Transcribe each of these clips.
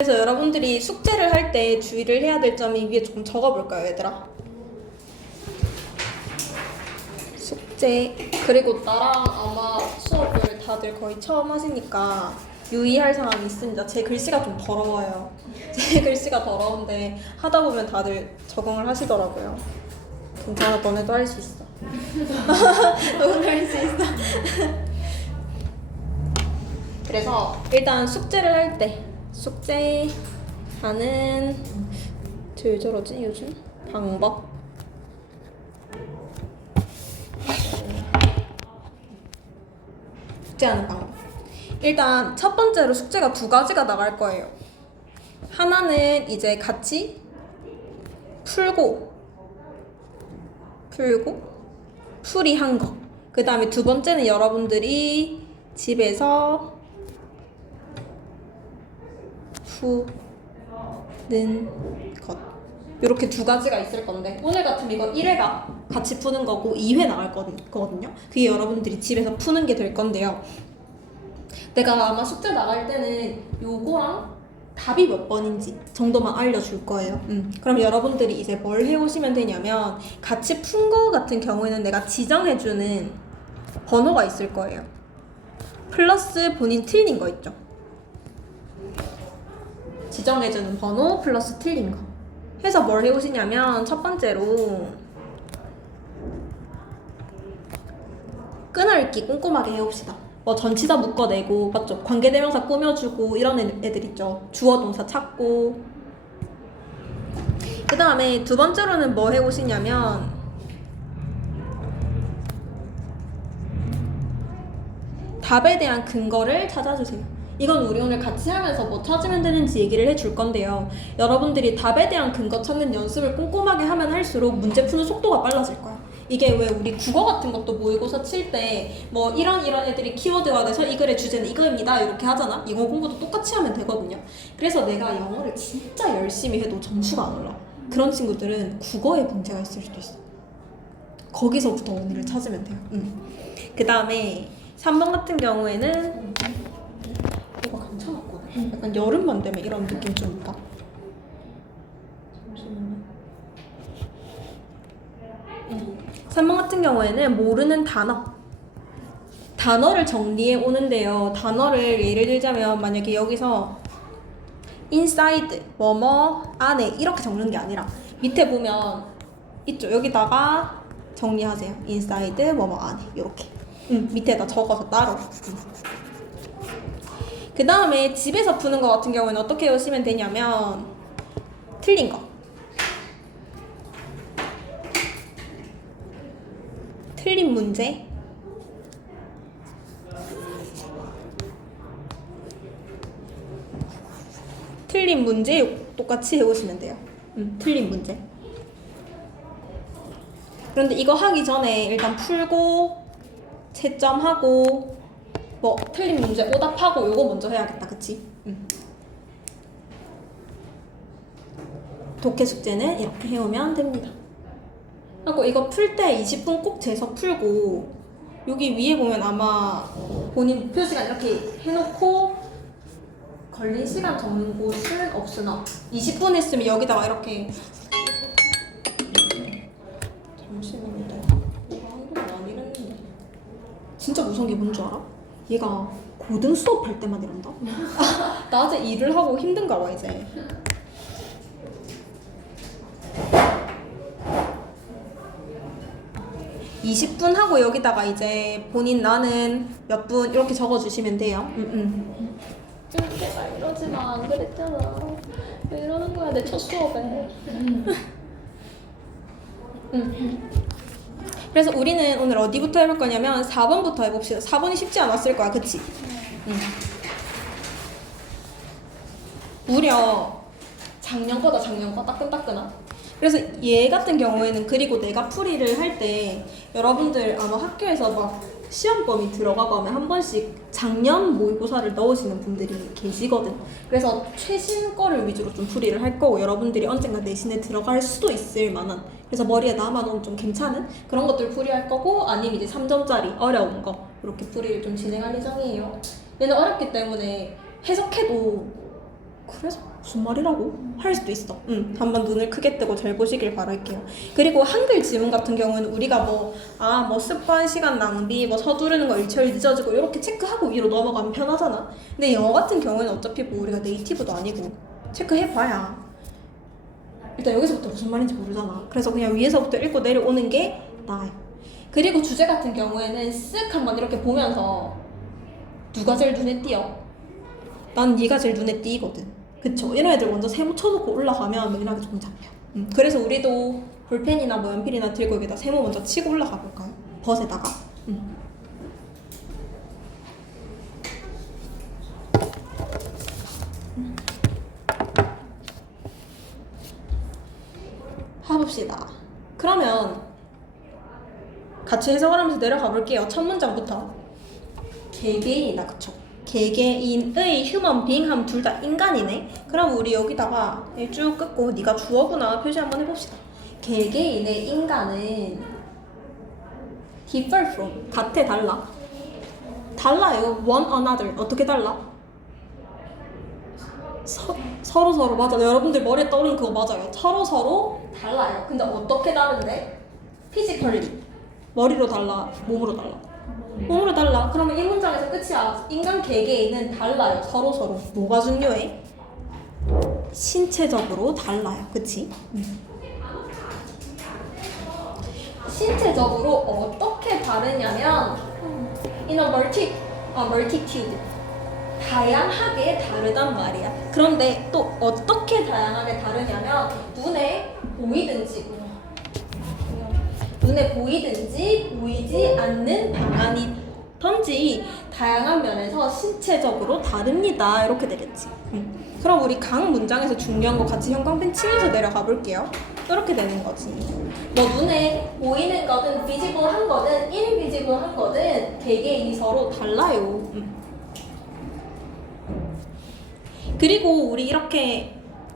그래서 여러분들이 숙제를 할 때 주의를 해야 될 점이 위에 조금 적어볼까요, 얘들아? 숙제. 그리고 나랑 아마 수업을 다들 거의 처음 하시니까 유의할 사항이 있습니다. 제 글씨가 좀 더러워요. 제 글씨가 더러운데 하다 보면 다들 적응을 하시더라고요. 괜찮아, 너네도 할 수 있어. 너네도 할 수 있어. 그래서 일단 숙제를 할 때 숙제하는 왜 저러지 요즘? 방법. 숙제하는 방법. 일단 첫 번째로 숙제가 두 가지가 나갈 거예요. 하나는 이제 같이 풀고 풀이한 거. 그 다음에 두 번째는 여러분들이 집에서 푸는 것. 이렇게 두 가지가 있을 건데 오늘 같으면 이거 1회가 같이 푸는 거고 2회 나갈 거거든요. 그게 여러분들이 집에서 푸는 게 될 건데요. 내가 아마 숙제 나갈 때는 요거랑 답이 몇 번인지 정도만 알려줄 거예요. 그럼 여러분들이 이제 뭘 해오시면 되냐면 같이 푼 거 같은 경우에는 내가 지정해주는 번호가 있을 거예요. 플러스 본인 틀린 거 있죠. 지정해주는 번호 플러스 틀린 거 해서 뭘 해오시냐면 첫 번째로 끊어읽기 꼼꼼하게 해봅시다. 뭐 전치사 묶어내고 맞죠? 관계대명사 꾸며주고 이런 애들 있죠. 주어 동사 찾고. 그 다음에 두 번째로는 뭐 해오시냐면 답에 대한 근거를 찾아주세요. 이건 우리 오늘 같이 하면서 뭐 찾으면 되는지 얘기를 해줄 건데요. 여러분들이 답에 대한 근거 찾는 연습을 꼼꼼하게 하면 할수록 문제 푸는 속도가 빨라질 거야. 이게 왜 우리 국어 같은 것도 모의고사 칠 때 뭐 이런 애들이 키워드가 돼서 이 글의 주제는 이거입니다 이렇게 하잖아. 영어 공부도 똑같이 하면 되거든요. 그래서 내가 영어를 진짜 열심히 해도 점수가 안 올라. 그런 친구들은 국어에 문제가 있을 수도 있어. 거기서부터 원인을 찾으면 돼요. 그 다음에 3번 같은 경우에는 이거 괜찮았거든. 약간 여름만 되면 이런 느낌 좀 있다. 잠시만요. 3번 같은 경우에는 모르는 단어를 정리해 오는데요. 단어를 예를 들자면 만약에 여기서 inside 뭐뭐 안에 이렇게 적는 게 아니라 밑에 보면 있죠. 여기다가 정리하세요. inside 뭐뭐 안에 이렇게 밑에다 적어서 따로. 그 다음에 집에서 푸는 거 같은 경우에는 어떻게 하시면 되냐면 틀린 거. 틀린 문제. 틀린 문제 똑같이 해오시면 돼요. 틀린 문제. 그런데 이거 하기 전에 일단 풀고 채점하고 뭐 틀린 문제 오답하고 요거 먼저 해야겠다. 그치? 독해 숙제는 이렇게 해오면 됩니다. 하고 이거 풀 때 20분 꼭 재서 풀고 여기 위에 보면 아마 본인 목표 시간 이렇게 해놓고 걸린 시간 적는 곳은 없으나 20분 했으면 여기다가 이렇게 잠시만요. 내가 한국말 안 이랬는데 진짜 무서운 게 뭔 줄 알아? 얘가 고등 수업할 때만 이런다? 낮에 일을 하고 힘든가 봐 이제. (20분) 하고 여기다가 이제 본인 나는 몇 분 이렇게 적어주시면 돼요. 제발 이러지 마. 안 그랬잖아. 왜 이러는 거야 내 첫 수업에. 그래서 우리는 오늘 어디부터 해볼 거냐면 4번부터 해봅시다. 4번이 쉽지 않았을 거야. 그치? 무려 작년 거다. 따끈따끈한. 그래서 얘 같은 경우에는 그리고 내가 풀이를 할 때 여러분들 아마 학교에서 막 시험범위 들어가고 하면 한 번씩 작년 모의고사를 넣으시는 분들이 계시거든. 그래서 최신 거를 위주로 좀 풀이를 할 거고 여러분들이 언젠가 내신에 들어갈 수도 있을 만한, 그래서 머리에 남아놓으면 좀 괜찮은 그런 것들 풀이할 거고, 아니면 이제 3점짜리 어려운 거 이렇게 풀이를 좀 진행할 예정이에요. 얘는 어렵기 때문에 해석해도 그래서 무슨 말이라고 할 수도 있어. 한번 눈을 크게 뜨고 잘 보시길 바랄게요. 그리고 한글 지문 같은 경우는 우리가 뭐 습관, 시간 낭비, 뭐 서두르는 거, 일처리 늦어지고 이렇게 체크하고 위로 넘어가면 편하잖아. 근데 영어 같은 경우에는 어차피 뭐 우리가 네이티브도 아니고 체크해봐야 일단 여기서부터 무슨 말인지 모르잖아. 그래서 그냥 위에서부터 읽고 내려오는 게 나아요. 그리고 주제 같은 경우에는 쓱 한번 이렇게 보면서 누가 제일 눈에 띄어? 난 네가 제일 눈에 띄거든. 그쵸? 이런 애들 먼저 세모 쳐놓고 올라가면 맥락이 좀 잡혀. 그래서 우리도 볼펜이나 뭐 연필이나 들고 여기다 세모 먼저 치고 올라가 볼까요? 벗에다가. 해봅시다. 그러면 같이 해석을 하면서 내려가 볼게요. 첫 문장부터. 개개인이다, 그쵸? 개개인의 휴먼 빙 하면 둘 다 인간이네. 그럼 우리 여기다가 쭉 끊고 네가 주어구나 표시 한번 해봅시다. 개개인의 인간은 differ from 같아, 달라? 달라요. one another 어떻게 달라? 서로 맞아. 여러분들 머리에 떠오르는 그거 맞아요. 서로 달라요. 근데 어떻게 다른데? physically 머리로 달라, 몸으로 달라? 몸으로 달라. 그러면 이 문장에서 끝이야. 인간 개개인은 달라요. 서로. 뭐가 중요해? 신체적으로 달라요. 그치? 신체적으로 어떻게 다르냐면 in a multitude 다양하게 다르단 말이야. 그런데 또 어떻게 다양하게 다르냐면 눈에 보이든지 보이지 않는 방안이든지 다양한 면에서 신체적으로 다릅니다. 이렇게 되겠지. 그럼 우리 각 문장에서 중요한 거 같이 형광펜 치면서 내려가 볼게요. 이렇게 되는 거지. 뭐 눈에 보이는 거든 비지블한 거든 인비지블한 거든 개개인이 서로 달라요. 그리고 우리 이렇게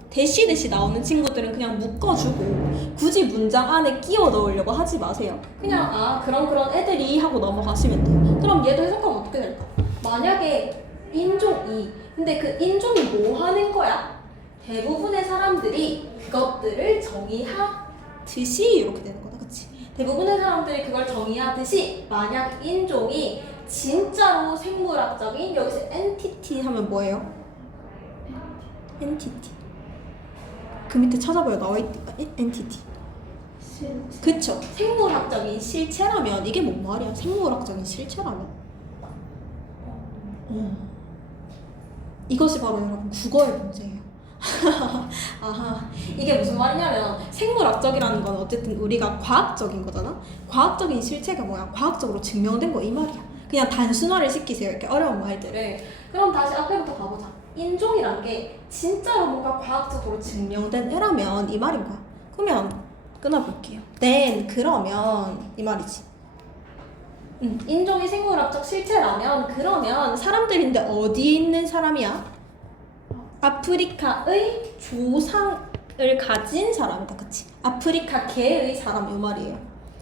대시 나오는 친구들은 그냥 묶어주고 굳이 문장 안에 끼워 넣으려고 하지 마세요. 그냥 그런 애들이 하고 넘어가시면 돼요. 그럼 얘도 해석하면 어떻게 될까? 만약에 인종이 근데 그 인종이 뭐 하는 거야? 대부분의 사람들이 그것들을 정의하듯이 이렇게 되는 거다. 그치? 대부분의 사람들이 그걸 정의하듯이 만약 인종이 진짜로 생물학적인 여기서 엔티티 하면 뭐예요? 엔티티 그 밑에 찾아봐요. 나와있다. 엔티티 그쵸? 생물학적인 실체라면 이게 뭔 말이야? 생물학적인 실체라면 이것이 바로 여러분 국어의 문제예요. 아하, 이게 무슨 말이냐면 생물학적이라는 건 어쨌든 우리가 과학적인 거잖아. 과학적인 실체가 뭐야? 과학적으로 증명된 거 이 말이야. 그냥 단순화를 시키세요. 이렇게 어려운 말들을. 그럼 다시 앞에부터 가보자. 인종이란 게 진짜로 뭔가 과학적으로 증명된 애라면 이 말인 거야. 그러면 끊어볼게요. 그러면 이 말이지. 인종이 생물학적 실체라면 그러면 사람들인데 어디에 있는 사람이야? 아프리카의 조상을 가진 사람이다. 그치? 아프리카 계의 사람 이 말이에요.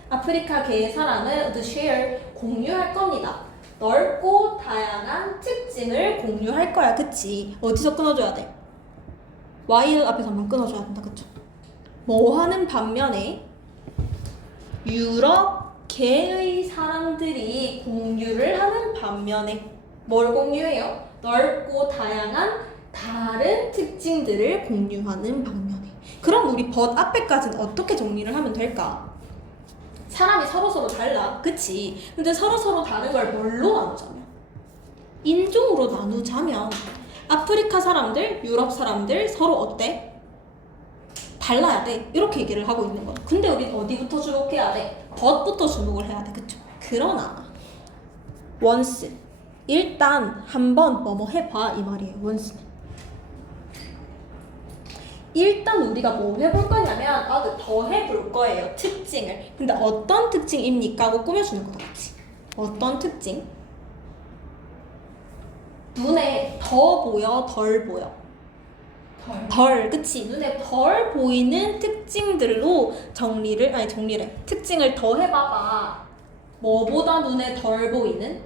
아프리카 계의 사람은 the share 공유할 겁니다. 넓고 다양한 특징을 공유할 거야. 그치? 어디서 끊어줘야 돼? while 앞에서 한번 끊어줘야 된다. 그쵸? 뭐 하는 반면에 유럽계의 사람들이 공유를 하는 반면에 뭘 공유해요? 넓고 다양한 다른 특징들을 공유하는 방면에. 그럼 우리 but 앞에까지는 어떻게 정리를 하면 될까? 사람이 서로 달라. 그치? 근데 서로 다른 걸 뭘로 나누자면? 인종으로 나누자면 아프리카 사람들, 유럽 사람들 서로 어때? 달라야 돼. 이렇게 얘기를 하고 있는 거야. 근데 우린 어디부터 주목해야 돼? but부터 주목을 해야 돼. 그쵸? 그러나 once 일단 한번 뭐뭐 해봐 이 말이에요. once는 일단 우리가 뭐 해볼 거냐면 더 해볼 거예요. 특징을. 근데 어떤 특징입니까? 하고 꾸며주는 거다. 같이. 어떤 특징? 눈에 더 보여, 덜 보여? 덜, 그치? 눈에 덜 보이는 특징들로 특징을 더 해봐봐. 뭐보다 눈에 덜 보이는?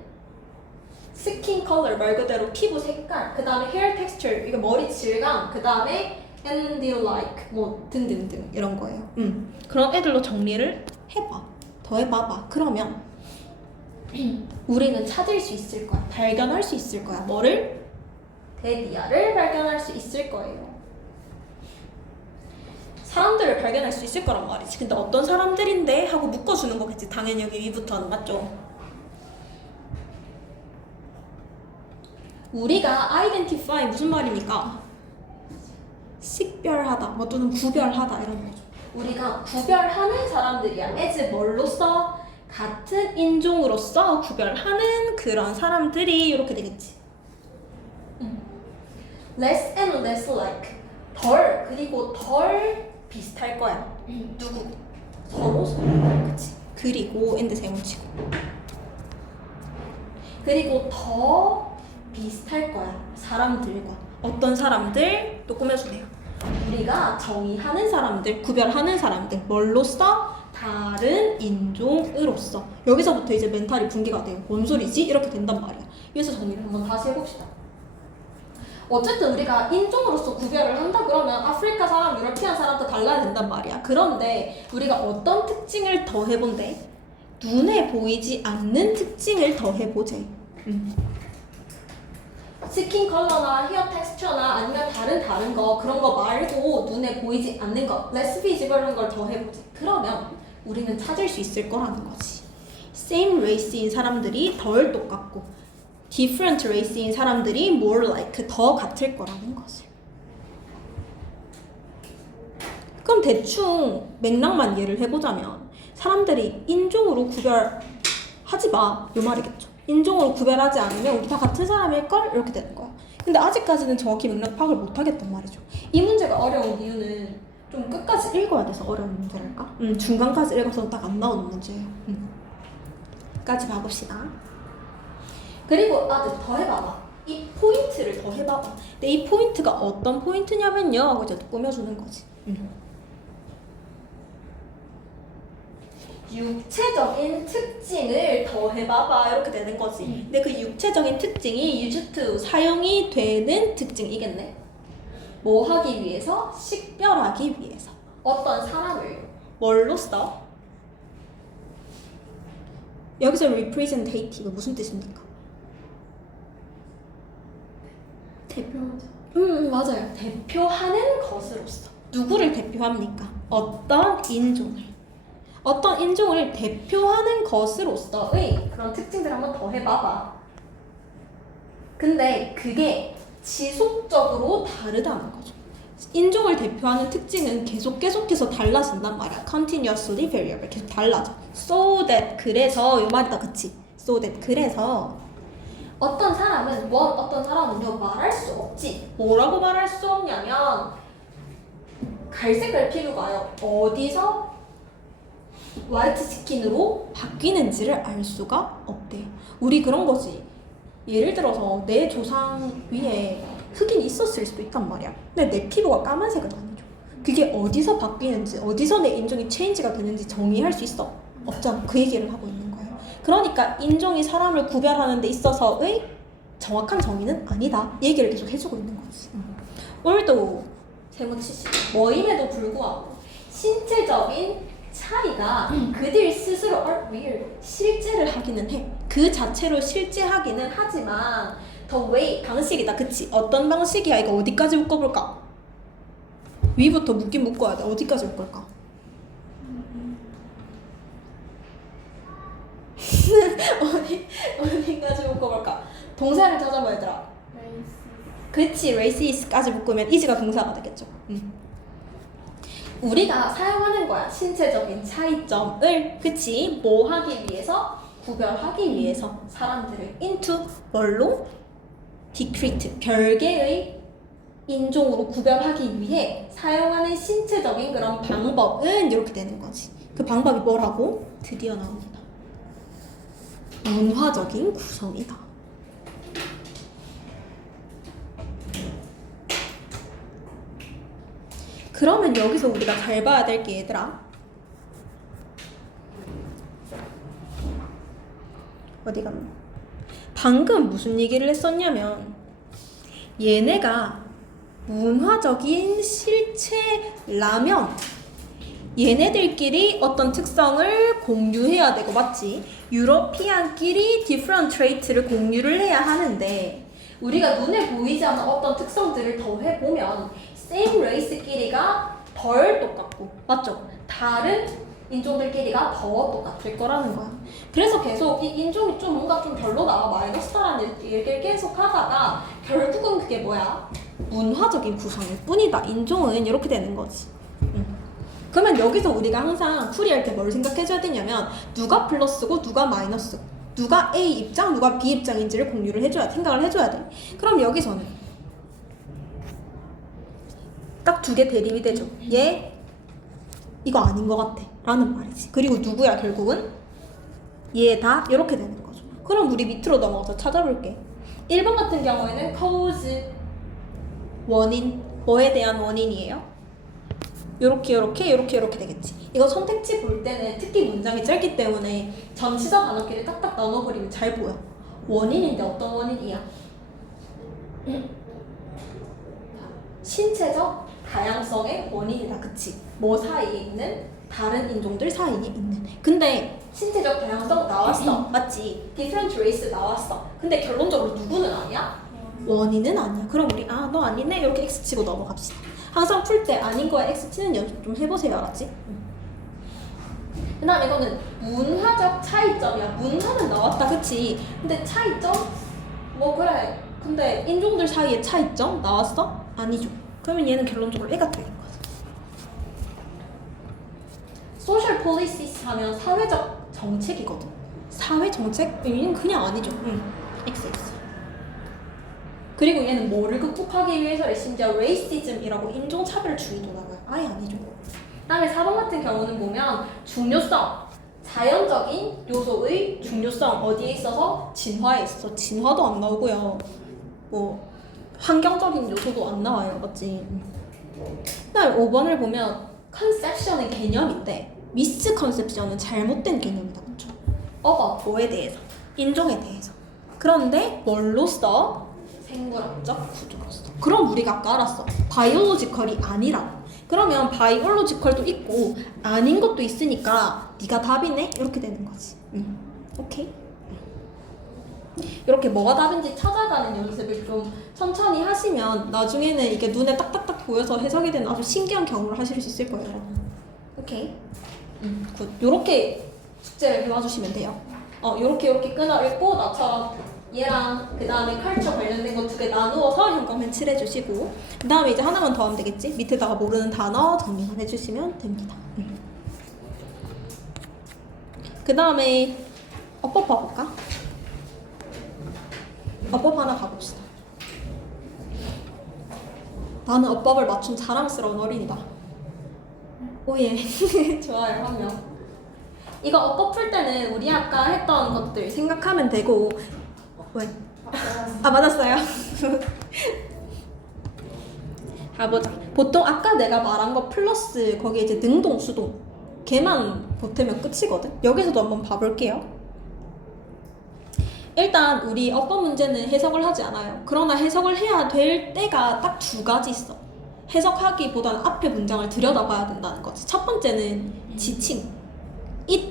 스킨 컬러 말 그대로 피부 색깔, 그 다음에 헤어 텍스처, 이거 머리 질감, 그 다음에 and like 뭐 등등등 이런 거예요. 그런 애들로 정리를 해봐. 더 해봐봐. 그러면 우리는 찾을 수 있을 거야. 발견할 수 있을 거야. 뭐를? 데디아를 발견할 수 있을 거예요. 사람들을 발견할 수 있을 거란 말이지. 근데 어떤 사람들인데? 하고 묶어주는 거겠지. 당연히 여기 위부터는. 맞죠? 우리가 identify 무슨 말입니까? 식별하다, 뭐 또는 구별하다 이런 거죠. 우리가 구별하는 사람들이야. as 뭘로써? 같은 인종으로서 구별하는 그런 사람들이 이렇게 되겠지. less and less like 덜 그리고 덜 비슷할 거야. 누구? 서로 그치. 그리고 and 세모치고 그리고 더 비슷할 거야. 사람들과. 어떤 사람들? 또 꾸며주세요. 우리가 정의하는 사람들, 구별하는 사람들. 뭘로써? 다른 인종으로서. 여기서부터 이제 멘탈이 붕괴가 돼요. 뭔 소리지? 이렇게 된단 말이야. 그래서 정리를 한번 다시 해봅시다. 어쨌든 우리가 인종으로서 구별을 한다 그러면 아프리카 사람, 유러피안 사람도 달라야 된단 말이야. 그런데 우리가 어떤 특징을 더 해본대? 눈에 보이지 않는 특징을 더 해보재. 스킨 컬러나 헤어 텍스처나 아니면 다른 거 그런 거 말고 눈에 보이지 않는 거 less visible한 걸 더 해보지. 그러면 우리는 찾을 수 있을 거라는 거지. same race인 사람들이 덜 똑같고 different race인 사람들이 more like 더 같을 거라는 것을. 그럼 대충 맥락만 예를 해보자면 사람들이 인종으로 구별하지 마 이 말이겠죠. 인종으로 구별하지 않으면 우리 다 같은 사람일걸? 이렇게 되는 거야. 근데 아직까지는 정확히 맥락 파악을 못하겠단 말이죠. 이 문제가 어려운 이유는 좀 끝까지 읽어야 돼서 어려운 문제랄까? 중간까지 읽어서 딱 안 나오는 문제예요. 끝까지 봐봅시다. 그리고 아직 더 해봐봐. 이 포인트를 더 해봐봐. 근데 이 포인트가 어떤 포인트냐면요 하고 이제 또 꾸며주는 거지. 육체적인 특징을 더 해봐봐 이렇게 되는 거지. 근데 그 육체적인 특징이 used to 사용이 되는 특징이겠네. 뭐 하기 위해서? 식별하기 위해서. 어떤 사람을 뭘로 써? 여기서 representative 무슨 뜻입니까? 대표하죠. 맞아요. 대표하는 것으로서. 누구를 대표합니까? 어떤 인종을. 어떤 인종을 대표하는 것으로서의 그런 특징들 한번 더 해봐봐. 근데 그게 지속적으로 다르다는 거죠. 인종을 대표하는 특징은 계속해서 달라진단 말이야. continuously variable. 계속 달라져. so that 그래서 요 말이다. 그치? so that 그래서 어떤 사람은 어떤 사람은요 말할 수 없지. 뭐라고 말할 수 없냐면 갈색깔 피부가요 어디서 화이트 스킨으로 바뀌는지를 알 수가 없대요. 우리 그런 거지. 예를 들어서 내 조상 위에 흑인이 있었을 수도 있단 말이야. 근데 내 피부가 까만색은 아니죠. 그게 어디서 바뀌는지, 어디서 내 인종이 체인지가 되는지 정의할 수 있어? 없잖아. 그 얘기를 하고 있는 거예요. 그러니까 인종이 사람을 구별하는 데 있어서의 정확한 정의는 아니다. 이 얘기를 계속 해주고 있는 거지. 오늘도 세모치시 뭐임에도 불구하고 신체적인 차이가 그들 스스로 실제를 하기는 해. 그 자체로 실제하기는 하지만 더 웨이 방식이다. 그치? 어떤 방식이야? 이거 어디까지 묶어볼까? 위부터 묶긴 묶어야 돼. 어디까지 묶을까? 어디까지 묶어볼까? 동사를 찾아봐 얘들아. 그치, racist까지 묶으면 is가 동사가 되겠죠. 우리가 사용하는 거야. 신체적인 차이점을. 그치? 뭐 하기 위해서? 구별하기 위해서 사람들을 into 뭘로? discrete 별개의 인종으로 구별하기 위해 사용하는 신체적인 그런 방법은 이렇게 되는 거지. 그 방법이 뭐라고? 드디어 나옵니다. 문화적인 구성이다. 그러면 여기서 우리가 잘 봐야 될 게 얘들아 어디 갔나? 방금 무슨 얘기를 했었냐면 얘네가 문화적인 실체라면 얘네들끼리 어떤 특성을 공유해야 되고 맞지? 유러피안끼리 different trait를 공유를 해야 하는데 우리가 눈에 보이지 않는 어떤 특성들을 더해보면 same race끼리가 덜 똑같고 맞죠? 다른 인종들끼리가 더 똑같을 거라는 거야. 그래서 계속 이 인종이 좀 뭔가 좀 별로다 마이너스다라는 얘기를 계속 하다가 결국은 그게 뭐야? 문화적인 구성일 뿐이다. 인종은 이렇게 되는 거지. 그러면 여기서 우리가 항상 풀이할 때 뭘 생각해줘야 되냐면 누가 플러스고 누가 마이너스고 누가 A 입장 누가 B 입장인지를 공유를 해줘야 생각을 해줘야 돼. 그럼 여기서는 딱 두 개 대립이 되죠. 얘 이거 아닌 것 같아 라는 말이지. 그리고 누구야 결국은? 얘 다 이렇게 되는 거죠. 그럼 우리 밑으로 넘어가서 찾아볼게. 1번 같은 경우에는 cause 원인 뭐에 대한 원인이에요? 요렇게 되겠지. 이거 선택지 볼 때는 특히 문장이 짧기 때문에 전치사 단어끼리 딱딱 나눠버리면 잘 보여. 원인인데 어떤 원인이야? 신체적 다양성의 원인이다. 그치? 뭐 사이에 있는? 다른 인종들 사이에 있는. 근데 신체적 다양성 나왔어. 맞지? different race 나왔어. 근데 결론적으로 누구는 아니야? 원인은 아니야. 그럼 우리 너 아니네? 이렇게 X 치고 넘어갑시다. 항상 풀 때 아닌 거에 X 치는 연습 좀 해보세요. 알았지? 그 다음 이거는 문화적 차이점이야. 문화는 나왔다. 그치? 근데 차이점? 뭐 그래. 근데 인종들 사이에 차이점 나왔어? 아니죠. 그러면 얘는 결론적으로 애가 되는 거지. social policies 하면 사회적 정책이거든. 사회 정책? 얘는 그냥 아니죠. XX. 그리고 얘는 뭐를 극복하기 위해서 심지어 레이시즘이라고 인종차별주의도 나와요. 아예 아니죠. 그다음에 4번 같은 경우는 보면 중요성, 자연적인 요소의 중요성 어디에 있어서? 진화에 있어서 진화도 안 나오고요. 뭐 환경적인 요소도 안 나와요. 맞지? 그다음에 5번을 보면 컨셉션은 개념인데 미스컨셉션은 잘못된 개념이다. 그렇죠? 뭐에 대해서? 인종에 대해서. 그런데 뭘로써? 생물학적 구조로서. 그럼 우리가 아까 알았어. 바이올로지컬이 아니라고. 그러면 바이올로지컬도 있고 아닌 것도 있으니까 네가 답이네? 이렇게 되는 거지. 오케이? 이렇게 뭐가 답인지 찾아가는 연습을 좀 천천히 하시면 나중에는 이게 눈에 딱딱딱 보여서 해석이 되는 아주 신기한 경험을 하실 수 있을 거예요. 오케이? 굿. 요렇게 숙제를 해봐주시면 돼요. 요렇게 끊어 읽고 나처럼 얘랑 그 다음에 컬처 관련된 거 두 개 나누어서 현관펜 칠해주시고 그 다음에 이제 하나만 더 하면 되겠지? 밑에다가 모르는 단어 정리만 해주시면 됩니다. 그 다음에 어법 봐볼까? 어법 하나 가봅시다. 나는 어법을 맞춘 자랑스러운 어린이다. 오예. 좋아요. 한 명. 이거 어법 풀 때는 우리 아까 했던 것들 생각하면 되고 왜? 맞았어요. 가보자. 보통 아까 내가 말한 거 플러스 거기에 이제 능동, 수동 걔만 보태면 끝이거든. 여기서도 한번 봐볼게요. 일단 우리 어법 문제는 해석을 하지 않아요. 그러나 해석을 해야 될 때가 딱 두 가지 있어. 해석하기보다는 앞에 문장을 들여다봐야 된다는 거지. 첫 번째는 지칭. it,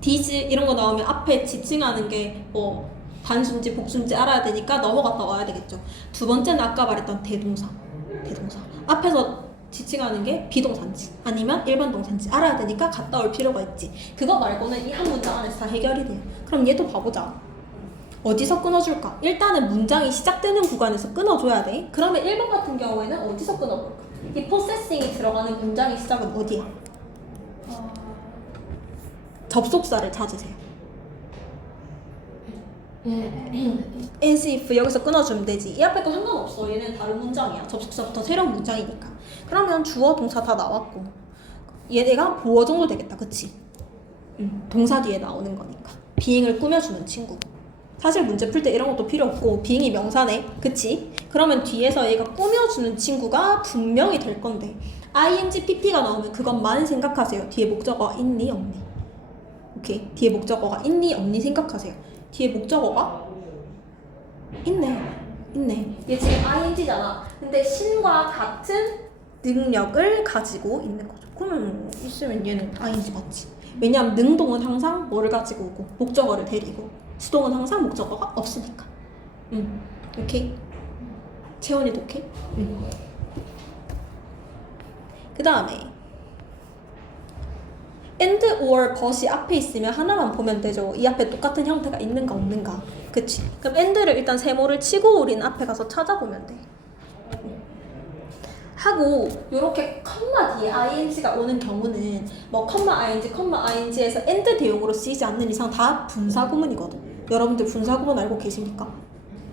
these 이런 거 나오면 앞에 지칭하는 게 뭐 단순지 복순지 알아야 되니까 넘어갔다 와야 되겠죠. 두 번째는 아까 말했던 대동사. 앞에서 지칭하는 게 비동사인지 아니면 일반 동사인지 알아야 되니까 갔다 올 필요가 있지. 그거 말고는 이 한 문장 안에서 다 해결이 돼요. 그럼 얘도 봐보자. 어디서 끊어줄까? 일단은 문장이 시작되는 구간에서 끊어줘야 돼. 그러면 1번 같은 경우에는 어디서 끊어볼까? 이 포세싱이 들어가는 문장의 시작은 어디야? 접속사를 찾으세요. as if 여기서 끊어주면 되지. 이 앞에 거 상관없어. 얘는 다른 문장이야. 접속사부터 새로운 문장이니까. 그러면 주어 동사 다 나왔고 얘네가 보어 정도 되겠다. 그치? 동사 뒤에 나오는 거니까. 비행을 꾸며주는 친구. 사실 문제 풀 때 이런 것도 필요 없고 비행이 명사네. 그치? 그러면 뒤에서 얘가 꾸며주는 친구가 분명히 될 건데 ing, pp가 나오면 그것만 생각하세요. 뒤에 목적어가 있니 없니. 오케이? 뒤에 목적어가 있니 없니 생각하세요. 뒤에 목적어가 있네. 얘 지금 ing잖아. 근데 신과 같은 능력을 가지고 있는 거죠. 그러면 있으면 얘는 ing 맞지. 왜냐하면 능동은 항상 뭐를 가지고 오고 목적어를 데리고 수동은 항상 목적어가 없으니까. 오케이? 채원이도 오케이? 그 다음에 and or but이 앞에 있으면 하나만 보면 되죠. 이 앞에 똑같은 형태가 있는가 없는가. 그치? 그럼 and를 일단 세모를 치고 우리는 앞에 가서 찾아보면 돼. 하고 요렇게 컴마 뒤에 ing가 오는 경우는 뭐 컴마 ing에서 and 대용으로 쓰이지 않는 이상 다 분사구문이거든. 여러분들 분사구문 알고 계십니까?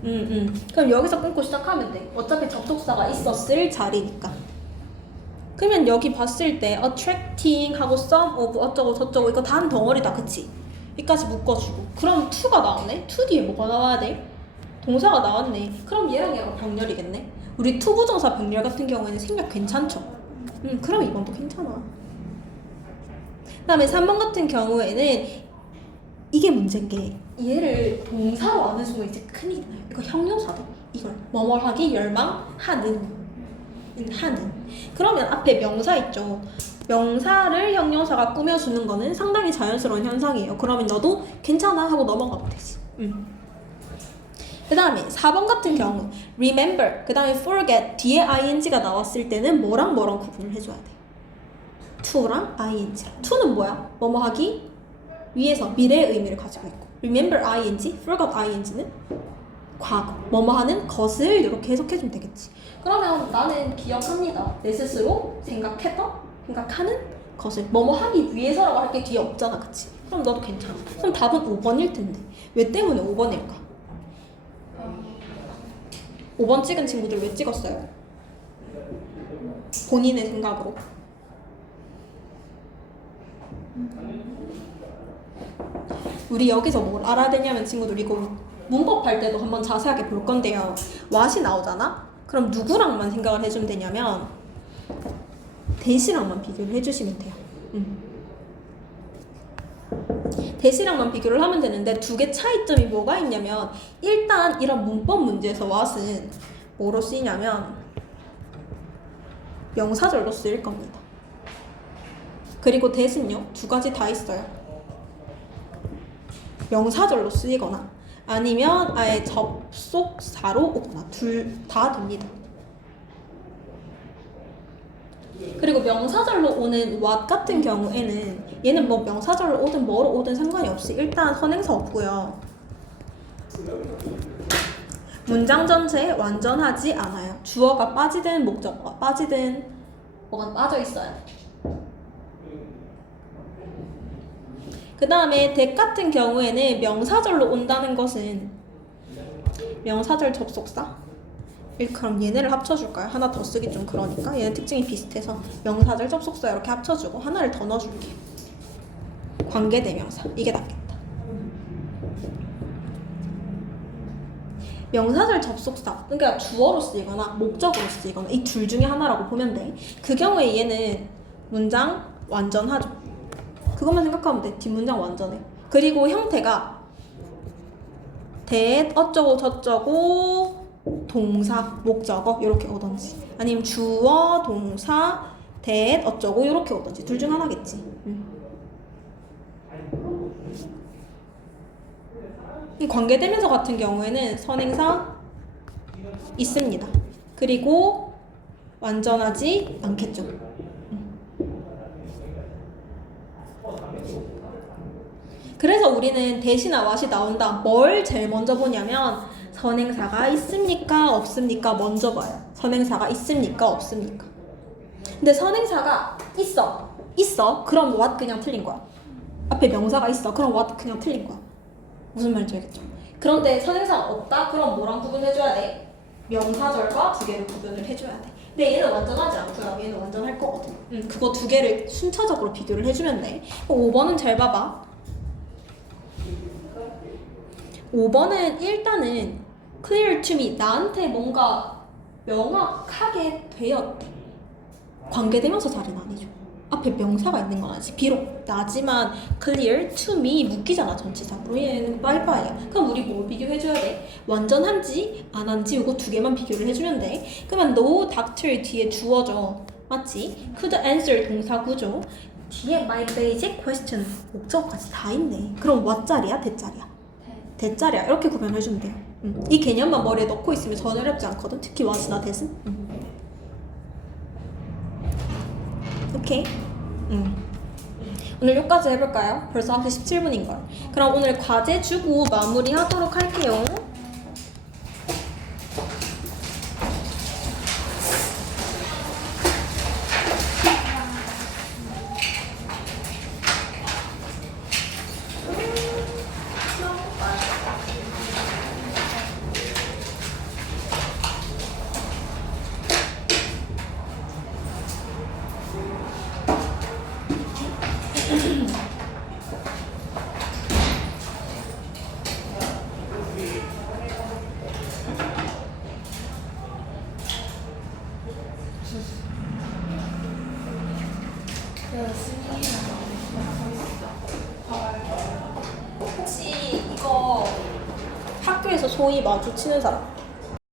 그럼 여기서 끊고 시작하면 돼. 어차피 접속사가 있었을 자리니까. 그러면 여기 봤을 때 attracting 하고 some of 어쩌고 저쩌고 이거 다 한 덩어리다. 그치? 여기까지 묶어주고 그럼 to가 나오네? to 뒤에 뭐가 나와야 돼? 동사가 나왔네. 그럼 얘랑 병렬이겠네. 우리 to 부정사 병렬 같은 경우에는 생략 괜찮죠? 그럼 이번도 괜찮아. 그 다음에 3번 같은 경우에는 이게 문제인 게 얘를 동사로 하는 순간 이제 큰일이 나요. 이거 형용사다. 이걸 뭐뭐하기 열망하는 그러면 앞에 명사 있죠. 명사를 형용사가 꾸며주는 거는 상당히 자연스러운 현상이에요. 그러면 너도 괜찮아 하고 넘어가면 되지. 그 다음에 4번 같은 경우 remember, 그 다음에 forget 뒤에 ing가 나왔을 때는 뭐랑 구분을 해줘야 돼. to랑 ing랑. to는 뭐야? 뭐뭐 하기 위해서 미래의 의미를 가지고 있고 remember ing, forgot ing는 과거, 뭐뭐 하는 것을 이렇게 해석해주면 되겠지. 그러면 나는 기억합니다. 내 스스로 생각하는 것을 뭐뭐 하기 위해서라고 할 게 뒤에 없잖아. 그치? 그럼 너도 괜찮아. 그럼 답은 5번일 텐데 왜 때문에 5번일까? 5번 찍은 친구들 왜 찍었어요? 본인의 생각으로. 우리 여기서 뭘 알아야 되냐면 친구들 이거 문법 할 때도 한번 자세하게 볼 건데요. what이 나오잖아? 그럼 누구랑만 생각을 해주면 되냐면 대시랑만 비교를 해주시면 돼요. 대시랑만 비교를 하면 되는데 두 개 차이점이 뭐가 있냐면 일단 이런 문법 문제에서 what은 뭐로 쓰이냐면 명사절로 쓰일 겁니다. 그리고 대신요 두 가지 다 있어요. 명사절로 쓰이거나 아니면 아예 접속사로 오거나 둘 다 됩니다. 그리고 명사절로 오는 what 같은 경우에는 얘는 뭐 명사절로 오든 뭐로 오든 상관이 없이 일단 선행사 없고요. 문장 전체에 완전하지 않아요. 주어가 빠지든 목적어가 빠지든 뭐가 빠져 있어요. 그 다음에 that 같은 경우에는 명사절로 온다는 것은 명사절 접속사. 그럼 얘네를 합쳐줄까요? 하나 더 쓰기 좀 그러니까 얘네 특징이 비슷해서 명사절 접속사 이렇게 합쳐주고 하나를 더 넣어줄게. 관계대명사. 이게 낫겠다. 명사절 접속사, 그러니까 주어로 쓰이거나 목적어로 쓰이거나 이 둘 중에 하나라고 보면 돼. 그 경우에 얘는 문장 완전하죠. 그것만 생각하면 돼. 뒷문장 완전해. 그리고 형태가 that 어쩌고 저쩌고 동사 목적어 이렇게 오던지 아니면 주어 동사 that 어쩌고 이렇게 오던지 둘 중 하나겠지. 이 관계대명사 같은 경우에는 선행사 있습니다. 그리고 완전하지 않겠죠. 그래서 우리는 대시나 what이 나온다. 뭘 제일 먼저 보냐면 선행사가 있습니까? 없습니까? 먼저 봐요. 선행사가 있습니까? 없습니까? 근데 선행사가 있어. 그럼 what 그냥 틀린 거야. 앞에 명사가 있어. 그럼 what 그냥 틀린 거야. 무슨 말인지 알겠죠? 그런데 선행사가 없다? 그럼 뭐랑 구분해줘야 돼? 명사절과 두 개를 구분을 해줘야 돼. 근데 얘는 완전하지 않고요. 얘는 완전할 거거든. 그거 두 개를 순차적으로 비교를 해주면 돼. 5번은 잘 봐봐. 5번은 일단은 clear to me, 나한테 뭔가 명확하게 되었대. 관계대명사 자리는 아니죠. 앞에 명사가 있는 건 아니지. 비록 나지만 clear to me 묶이잖아 전치사로. 얘는 빠이빠이야. 그럼 우리 뭐 비교해줘야 돼? 완전한지 안 한지 이거 두 개만 비교를 해주면 돼. 그러면 no doctor 뒤에 주어져. 맞지? could answer 동사 구조. 뒤에 my basic question 목적까지 다 있네. 그럼 what 자리야? 대 자리야? 대자리야. 이렇게 구별해주면 돼요. 이 개념만 머리에 넣고 있으면 전혀 어렵지 않거든. 특히 what이나 that은. 오케이. 오늘 여기까지 해볼까요? 벌써 앞에 17분인걸. 그럼 오늘 과제 주고 마무리하도록 할게요. 혹시 이거 학교에서 소위 마주치는 사람